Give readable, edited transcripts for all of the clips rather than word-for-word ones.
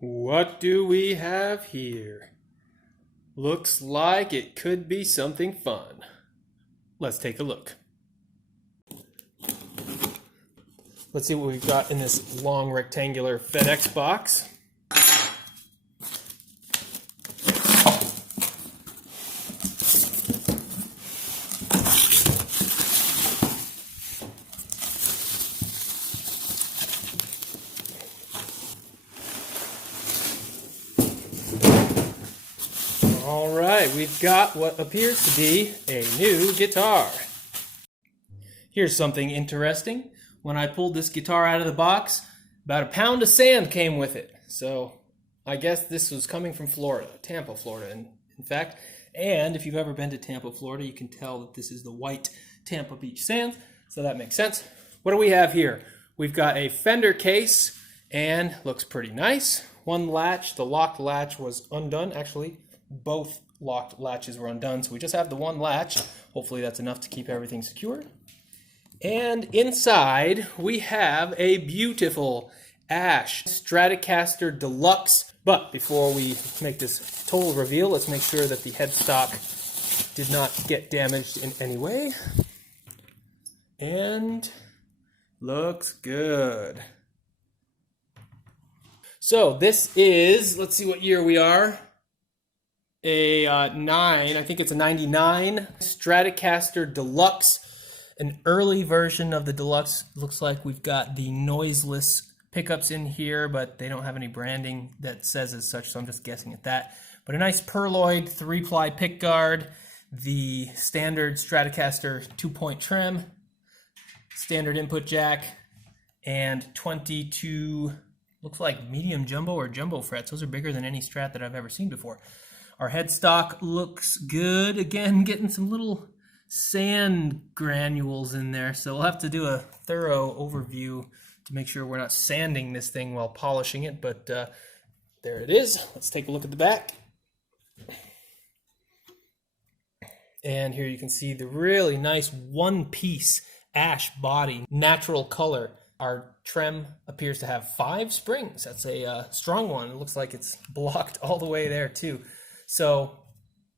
What do we have here? Looks like it could be something fun. Let's take a look. Let's see what we've got in this long rectangular FedEx box. All right, we've got what appears to be a new guitar. Here's something interesting. When I pulled this guitar out of the box, about a pound of sand came with it. So I guess this was coming from Florida, Tampa, Florida, in fact. And if you've ever been to Tampa, Florida, you can tell that this is the white Tampa Beach sand. So that makes sense. What do we have here? We've got a Fender case and looks pretty nice. One latch, the locked latch was undone. Actually, both locked latches were undone. So we just have the one latch. Hopefully that's enough to keep everything secure. And inside, we have a beautiful Ash Stratocaster Deluxe. But before we make this total reveal, let's make sure that the headstock did not get damaged in any way. And looks good. So this is, let's see what year we are. I think it's a 99 Stratocaster Deluxe. An early version of the Deluxe. Looks like we've got the noiseless pickups in here, but they don't have any branding that says as such, so I'm just guessing at that. But a nice perloid 3-ply pickguard, the standard Stratocaster 2-point trim, standard input jack, and 22, looks like medium jumbo or jumbo frets. Those are bigger than any Strat that I've ever seen before. Our headstock looks good. Again, getting some little sand granules in there, so we'll have to do a thorough overview to make sure we're not sanding this thing while polishing it, but there it is. Let's take a look at the back. And here you can see the really nice one-piece ash body, natural color. Our trem appears to have 5 springs. That's a strong one. It looks like it's blocked all the way there too. So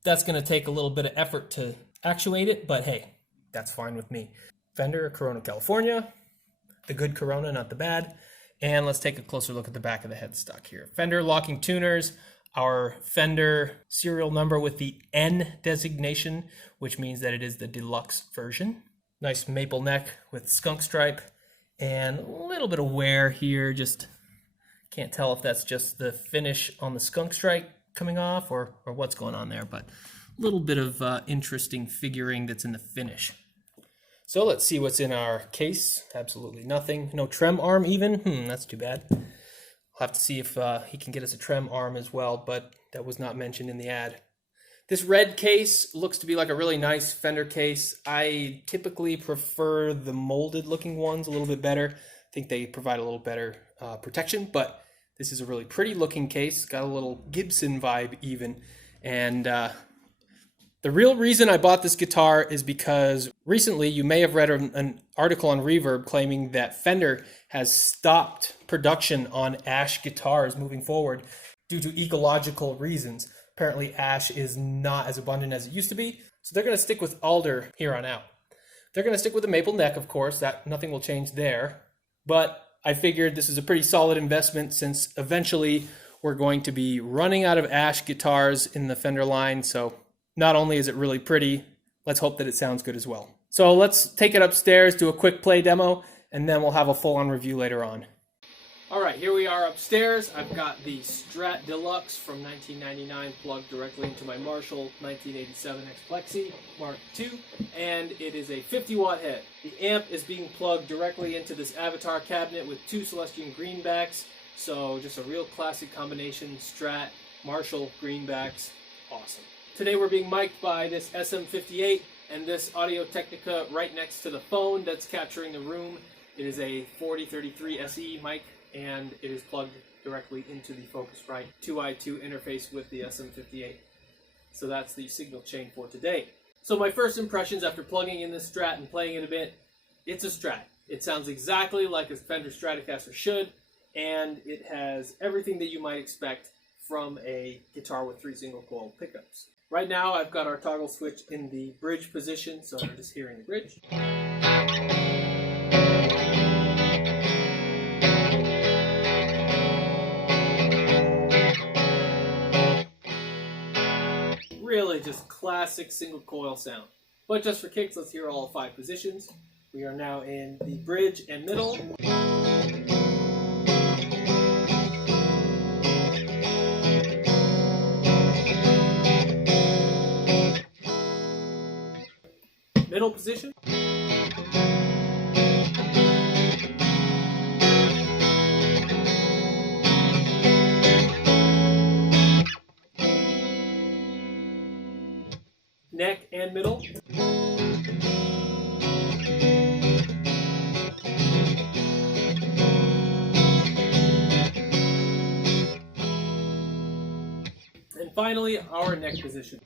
that's going to take a little bit of effort to actuate it, but hey, that's fine with me. Fender, Corona, California. The good Corona, not the bad. And let's take a closer look at the back of the headstock here. Fender locking tuners, our Fender serial number with the N designation, which means that it is the deluxe version. Nice maple neck with skunk stripe and a little bit of wear here. Just can't tell if that's just the finish on the skunk stripe coming off or what's going on there, but a little bit of interesting figuring that's in the finish. So let's see what's in our case. Absolutely nothing. No trem arm even. That's too bad. I'll have to see if he can get us a trem arm as well, but that was not mentioned in the ad. This red case looks to be like a really nice Fender case. I typically prefer the molded looking ones a little bit better. I think they provide a little better protection, but this is a really pretty looking case. Got a little Gibson vibe even. And the real reason I bought this guitar is because recently you may have read an article on Reverb claiming that Fender has stopped production on Ash guitars moving forward due to ecological reasons. Apparently Ash is not as abundant as it used to be, so they're going to stick with alder here on out. They're going to stick with the maple neck, of course. That nothing will change there. But I figured this is a pretty solid investment since eventually we're going to be running out of Ash guitars in the Fender line, so not only is it really pretty, let's hope that it sounds good as well. So let's take it upstairs, do a quick play demo, and then we'll have a full-on review later on. All right, here we are upstairs. I've got the Strat Deluxe from 1999 plugged directly into my Marshall 1987 X Plexi Mark II, and it is a 50-watt head. The amp is being plugged directly into this Avatar cabinet with 2 Celestion greenbacks, so just a real classic combination, Strat, Marshall, greenbacks, awesome. Today we're being mic'd by this SM58 and this Audio Technica right next to the phone that's capturing the room. It is a 4033 SE mic and it is plugged directly into the Focusrite 2i2 interface with the SM58. So that's the signal chain for today. So my first impressions after plugging in this Strat and playing it a bit, it's a Strat. It sounds exactly like a Fender Stratocaster should. and it has everything that you might expect from a guitar with 3 single coil pickups. Right now I've got our toggle switch in the bridge position, so I'm just hearing the bridge. Really just classic single coil sound. But just for kicks, let's hear all 5 positions. We are now in the bridge and middle. Middle position. Neck and middle. And finally, our neck position.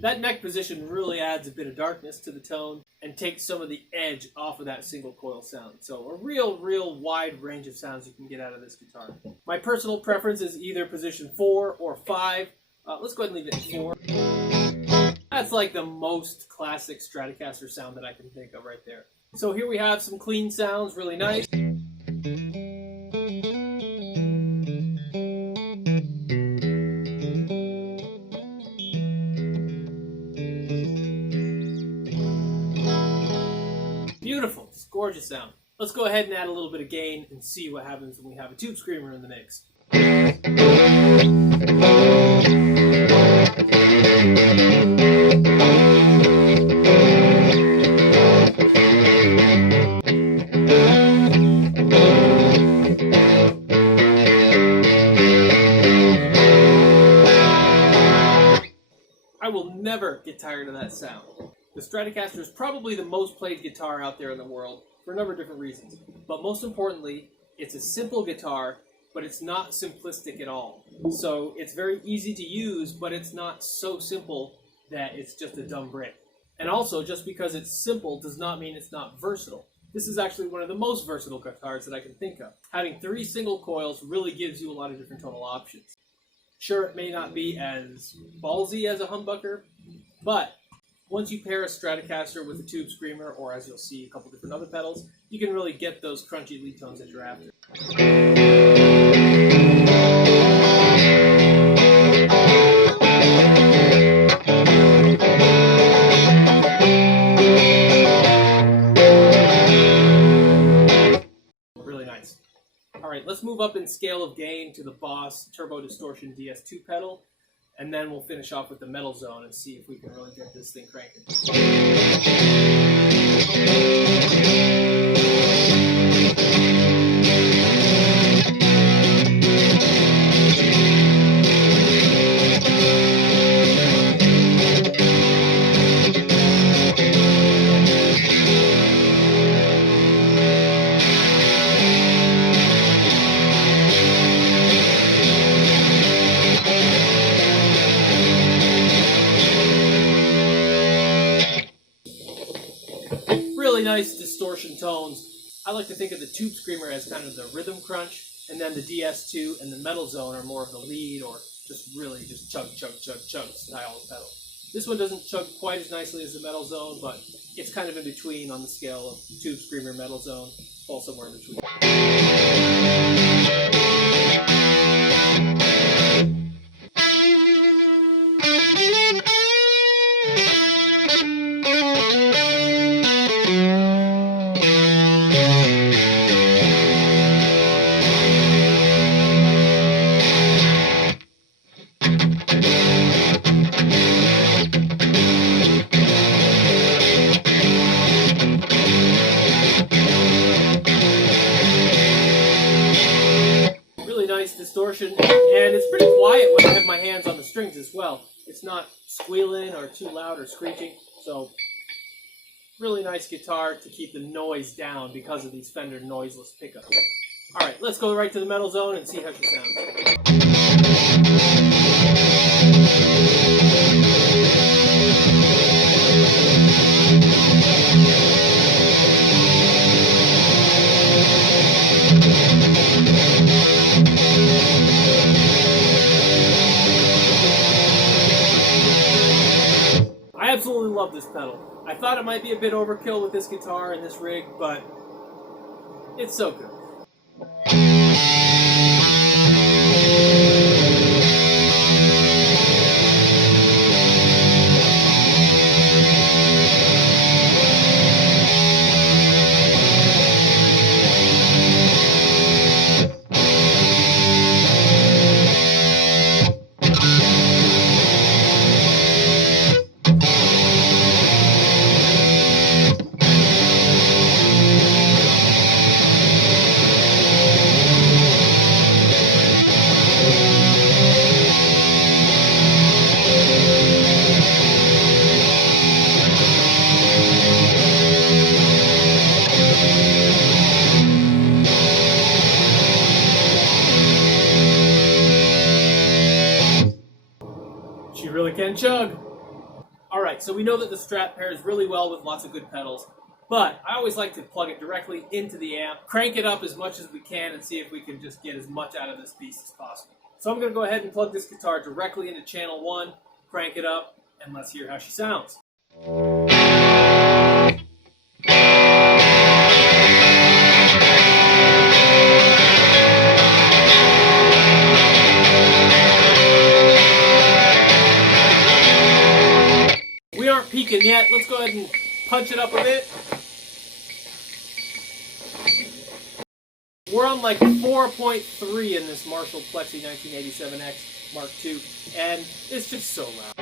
That neck position really adds a bit of darkness to the tone and takes some of the edge off of that single coil sound. So a real wide range of sounds you can get out of this guitar. My personal preference is either position 4 or 5. Let's go ahead and leave it at 4. That's like the most classic Stratocaster sound that I can think of right there. So here we have some clean sounds, really nice. Beautiful, it's gorgeous sound. Let's go ahead and add a little bit of gain and see what happens when we have a tube screamer in the mix. I will never get tired of that sound. The Stratocaster is probably the most played guitar out there in the world for a number of different reasons. But most importantly, it's a simple guitar, but it's not simplistic at all. So it's very easy to use, but it's not so simple that it's just a dumb brick. And also, just because it's simple does not mean it's not versatile. This is actually one of the most versatile guitars that I can think of. Having 3 single coils really gives you a lot of different tonal options. Sure, it may not be as ballsy as a humbucker, but once you pair a Stratocaster with a tube screamer, or as you'll see, a couple different other pedals, you can really get those crunchy lead tones that you're after. Really nice. Alright, let's move up in scale of gain to the Boss Turbo Distortion DS2 pedal. And then we'll finish off with the metal zone and see if we can really get this thing cranking. Really nice distortion tones. I like to think of the tube screamer as kind of the rhythm crunch, and then the DS2 and the metal zone are more of the lead, or just really just chug style of pedal. This one doesn't chug quite as nicely as the metal zone, but it's kind of in between on the scale of tube screamer, metal zone, falls somewhere in between. Distortion, and it's pretty quiet when I have my hands on the strings as well. It's not squealing or too loud or screeching, so really nice guitar to keep the noise down because of these Fender noiseless pickups. Alright, let's go right to the metal zone and see how she sounds. love this pedal. I thought it might be a bit overkill with this guitar and this rig, but it's so good. She really can chug. Alright, so we know that the Strat pairs really well with lots of good pedals, but I always like to plug it directly into the amp, crank it up as much as we can, and see if we can just get as much out of this piece as possible. So I'm going to go ahead and plug this guitar directly into channel 1, crank it up, and let's hear how she sounds. We aren't peaking yet. Let's go ahead and punch it up a bit. We're on like 4.3 in this Marshall Plexi 1987X Mark II, and it's just so loud.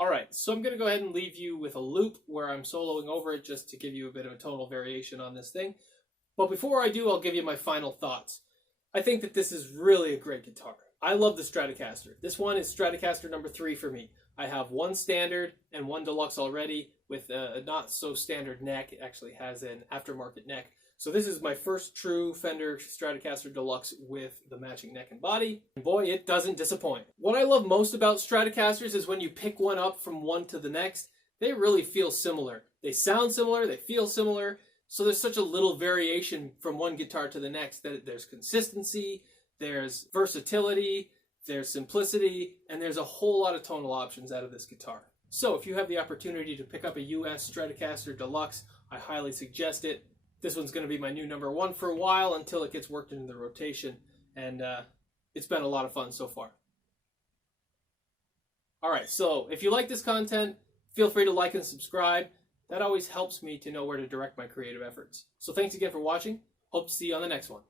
Alright, so I'm going to go ahead and leave you with a loop where I'm soloing over it just to give you a bit of a tonal variation on this thing. But before I do, I'll give you my final thoughts. I think that this is really a great guitar. I love the Stratocaster. This one is Stratocaster number 3 for me. I have one standard and one deluxe already with a not so standard neck. It actually has an aftermarket neck. So this is my first true Fender Stratocaster Deluxe with the matching neck and body. And boy, it doesn't disappoint. What I love most about Stratocasters is when you pick one up from one to the next, they really feel similar. They sound similar, they feel similar, so there's such a little variation from one guitar to the next that there's consistency, there's versatility, there's simplicity, and there's a whole lot of tonal options out of this guitar. So if you have the opportunity to pick up a US Stratocaster Deluxe, I highly suggest it. This one's going to be my new number 1 for a while until it gets worked into the rotation, and it's been a lot of fun so far. Alright, so if you like this content, feel free to like and subscribe. That always helps me to know where to direct my creative efforts. So thanks again for watching. Hope to see you on the next one.